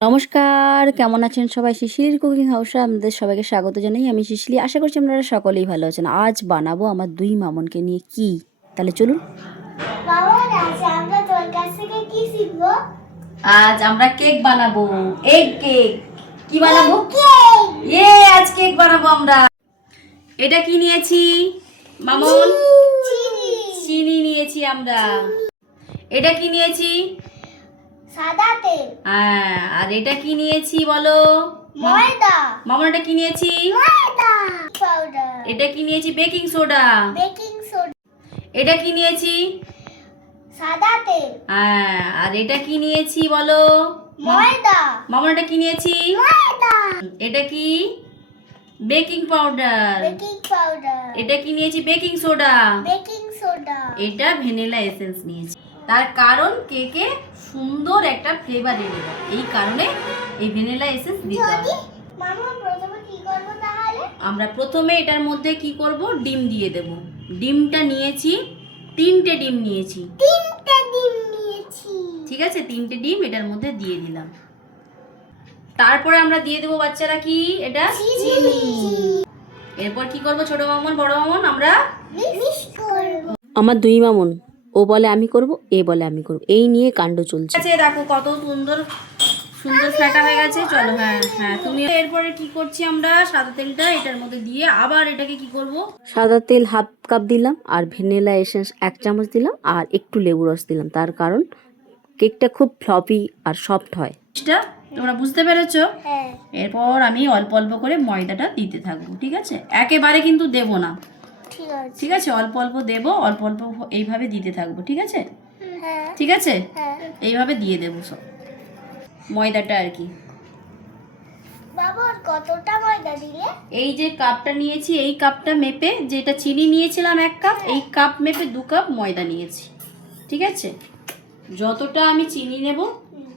নমস্কার, কেমন আছেন সবাই? শিশির কুকিং হাউসে আপনাদের সবাইকে স্বাগত জানাই। আমি শিশিলি। আশা করছি আপনারা সকলেই ভালো আছেন। আজ বানাবো আমার দুই মামনকে নিয়ে কি, তাহলে চলুন। আজ আমরা কেক বানাবো, এগ কেক। কি বানাবো? আজ কেক বানাবো আমরা। এটা কি নিয়েছি মামন? চিনি নিয়েছি আমরা। এটা কি নিয়েছি? সাদা তেল। হ্যাঁ, আর এটা কি নিয়েছি বলো? ময়দা। মামন এটা কি নিয়েছি? ময়দা পাউডার। এটা কি নিয়েছি? Baking soda. Baking soda. এটা কি নিয়েছি? সাদা তেল। হ্যাঁ, আর এটা কি নিয়েছি বলো? ময়দা। মামন এটা কি নিয়েছি? ময়দা। এটা কি? Baking powder. Baking powder. এটা কি নিয়েছি? Baking soda. Baking soda. এটা ভ্যানিলা এসেন্স নিয়েছি। তার কারণ কেকে সুন্দর একটা ফ্লেভার এনে দেয়, এই কারণে এই ভ্যানিলা এসেন্স দিতে হবে। মামা প্রথমে কি করব তাহলে? আমরা প্রথমে এটার মধ্যে কি করব? ডিম দিয়ে দেব। ডিমটা নিয়েছি, 3টে ডিম নিয়েছি। 3টে ডিম নিয়েছি। ঠিক আছে, 3টে ডিম এটার মধ্যে দিয়ে দিলাম। তারপরে আমরা দিয়ে দেব বাচ্চারা কি? এটা চিনি। এরপর কি করব ছোট মামন বড় মামন? আমরা মিক্স করব। আমার দুই মামন, ও বলে আমি করব, এ বলে আমি করব, এই নিয়ে কাণ্ড চলছে। দেখো কত সুন্দর সুন্দর ফ্যাটা হয়ে গেছে। চলো, হ্যাঁ হ্যাঁ তুমি। এরপরে কি করছি আমরা? সাদা তেলটা এটার মধ্যে দিয়ে আবার এটাকে কি করব? সাদা তেল হাফ কাপ দিলাম, আর ভ্যানিলা এসেন্স 1 চামচ দিলাম, আর একটু লেবু রস দিলাম। তার কারণ কেকটা খুব ফ্লপি আর সফট হয়। এটা তোমরা বুঝতে পেরেছো? হ্যাঁ। এরপর আমি অল্প অল্প করে ময়দাটা দিতে থাকবো। ঠিক আছে, একেবারে কিন্তু দেব না। ঠিক আছে। ঠিক আছে, অল্প অল্প দেবো, অল্প অল্প এইভাবে দিতে থাকবো। ঠিক আছে? হ্যাঁ। ঠিক আছে, হ্যাঁ। এইভাবে দিয়ে দেবো সব ময়দাটা আর কি। বাবা কতটা ময়দা দিলে? এই যে কাপটা নিয়েছি, এই কাপটা মেপে, যেটা চিনি নিয়েছিলাম 1 কাপ, এই কাপ মেপে 2 কাপ ময়দা নিয়েছি। ঠিক আছে, যতটা আমি চিনি নেব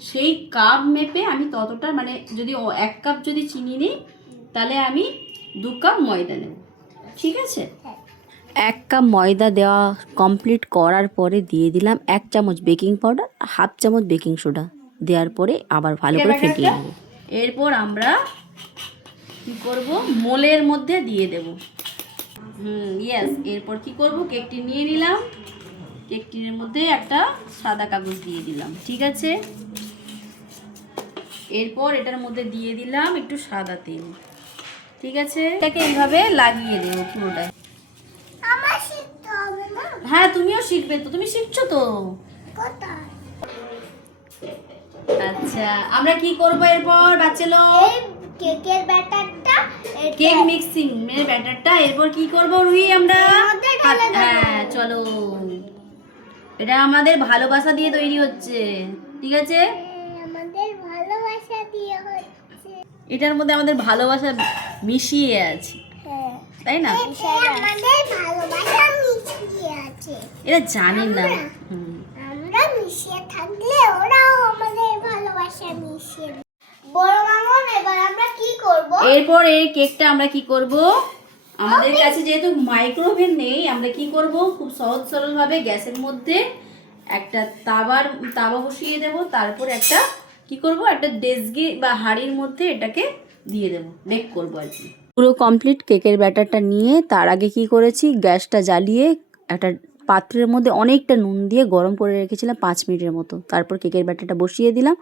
সেই কাপ মেপে আমি ততটা, মানে যদি 1 কাপ যদি চিনি নিই তাহলে আমি 2 কাপ ময়দা নেব। ঠিক আছে, 1 কাপ ময়দা দেওয়া কমপ্লিট করার পরে দিয়ে দিলাম 1 চামচ বেকিং পাউডার, হাফ চামচ বেকিং সোডা। দেওয়ার পরে আবার ভালো করে ফেটিয়ে নেব। এরপর আমরা কি করব? মোলের মধ্যে দিয়ে দেব। ইয়েস। এরপর কি করব? কেকটি নিয়ে নিলাম, কেকটির মধ্যে একটা সাদা কাগজ দিয়ে দিলাম। ঠিক আছে, এরপর এটার মধ্যে দিয়ে দিলাম একটু সাদা তেল। ঠিক আছে, এটাকে এইভাবে লাগিয়ে দেব পুরোটা। আমার শিখতে হবে না? হ্যাঁ, তুমিও শিখবে তো, তুমি শিখছো তো। কোথায়? আচ্ছা, আমরা কি করব এরপর বাচ্চালো? এই কেকের ব্যাটারটা, কেক মিক্সিং এর ব্যাটারটা এরপর কি করব রুহি? আমরা হ্যাঁ চলো, এটা আমাদের ভালোবাসা দিয়ে তৈরি হচ্ছে। ঠিক আছে, আমাদের ভালোবাসা দিয়ে হচ্ছে। এটার মধ্যে আমাদের ভালোবাসা মিশিয়ে আছে, হ্যাঁ, তাই না? আমাদের ভালোবাসা মিশিয়ে আছে। এটা জানি না। আমরা মিশিয়ে থাকলে ওরাও আমাদের ভালোবাসা মিশিয়ে। বড় মামন, এবার আমরা কি করব? এরপর এই কেকটা আমরা কি করব? আমাদের কাছে যেহেতু মাইক্রোওভেন নেই, আমরা কি করব? খুব সহজ সরল ভাবে গ্যাসের মধ্যে একটা তাওয়া বসিয়ে দেব। তারপর একটা কি করব? একটা ডেজকি বা হাঁড়ির মধ্যে এটাকে দিয়ে দেব, বেক করব আর কি। পুরো কমপ্লিট কেকের ব্যাটারটা নিয়ে তার আগে কি করেছি? গ্যাসটা জ্বালিয়ে একটা পাত্রের মধ্যে অনেকটা নুন দিয়ে গরম করে রেখেছিলাম 5 মিনিটের মতো। তারপর কেকের ব্যাটারটা বসিয়ে দিলাম।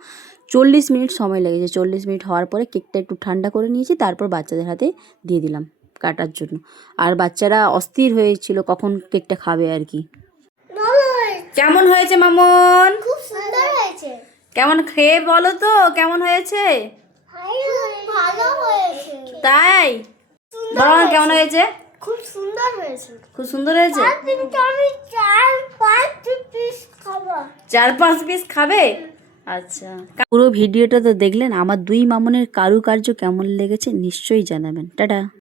40 মিনিট সময় লেগেছে। 40 মিনিট হওয়ার পরে কেকটা একটু ঠান্ডা করে নিয়েছি, তারপর বাচ্চাদের হাতে দিয়ে দিলাম কাটার জন্য। আর বাচ্চারা অস্থির হয়েছিল কখন কেকটা খাবে আর কি। কেমন হয়েছে মামন? খুব সুন্দর হয়েছে। কেমন খেয়ে বলো তো কেমন হয়েছে? ভালো হয়েছে। তাই বলো না কেমন হয়েছে? খুব সুন্দর হয়েছে। খুব সুন্দর হয়েছে। আমি 4-5 পিস খাবো। 4-5 পিস খাবে? আচ্ছা, পুরো ভিডিওটা তো দেখলেন। আমার দুই মামনের কারুকার্য কেমন লেগেছে নিশ্চয়ই জানাবেন। টাটা।